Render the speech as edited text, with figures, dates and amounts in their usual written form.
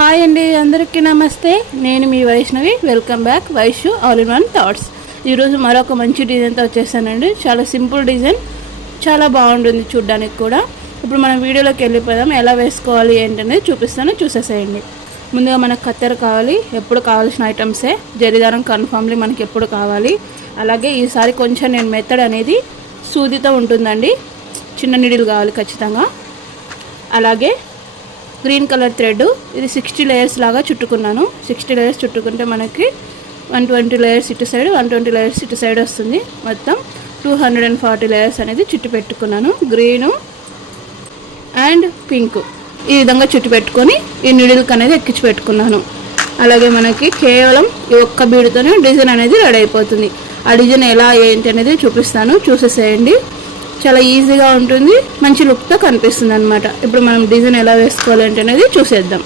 Hi అండి, అందరికీ నమస్తే. నేను మీ Vaishnavi. Welcome back Vaishu all in one thoughts. ఈరోజు మరొక మంచి డిజైన్తో వచ్చేసానండి. చాలా సింపుల్ డిజైన్, చాలా బాగుంటుంది చూడ్డానికి కూడా. ఇప్పుడు మనం వీడియోలోకి వెళ్ళిపోదాం. ఎలా వేసుకోవాలి ఏంటనేది చూపిస్తాను, చూసేసేయండి. ముందుగా మనకు కత్తెర కావాలి, ఎప్పుడు కావాల్సిన ఐటమ్సే. జరీదారం కన్ఫామ్లీ మనకి ఎప్పుడు కావాలి. అలాగే ఈసారి కొంచెం నేను మెథడ్ అనేది సూదితో ఉంటుందండి, చిన్న నీడిల్ కావాలి ఖచ్చితంగా. అలాగే గ్రీన్ కలర్ థ్రెడ్, ఇది 60 లేయర్స్ లాగా చుట్టుకున్నాను. 60 లేయర్స్ చుట్టుకుంటే మనకి 120 లేయర్స్ ఇటు సైడ్, 120 లేయర్స్ ఇటు సైడ్ వస్తుంది. మొత్తం 240 లేయర్స్ అనేది చుట్టు పెట్టుకున్నాను. గ్రీను అండ్ పింక్ ఈ విధంగా చుట్టు పెట్టుకొని ఈ నీడిల్కి అనేది ఎక్కించి పెట్టుకున్నాను. అలాగే మనకి కేవలం ఈ ఒక్క బీడుతోనే డిజైన్ అనేది రెడీ అయిపోతుంది. ఆ డిజైన్ ఎలా ఏంటి అనేది చూపిస్తాను, చూసేసేయండి. చాలా ఈజీగా ఉంటుంది, మంచి లుక్తో కనిపిస్తుంది అనమాట. ఇప్పుడు మనం డిజైన్ ఎలా వేసుకోవాలంటే అనేది చూసేద్దాం.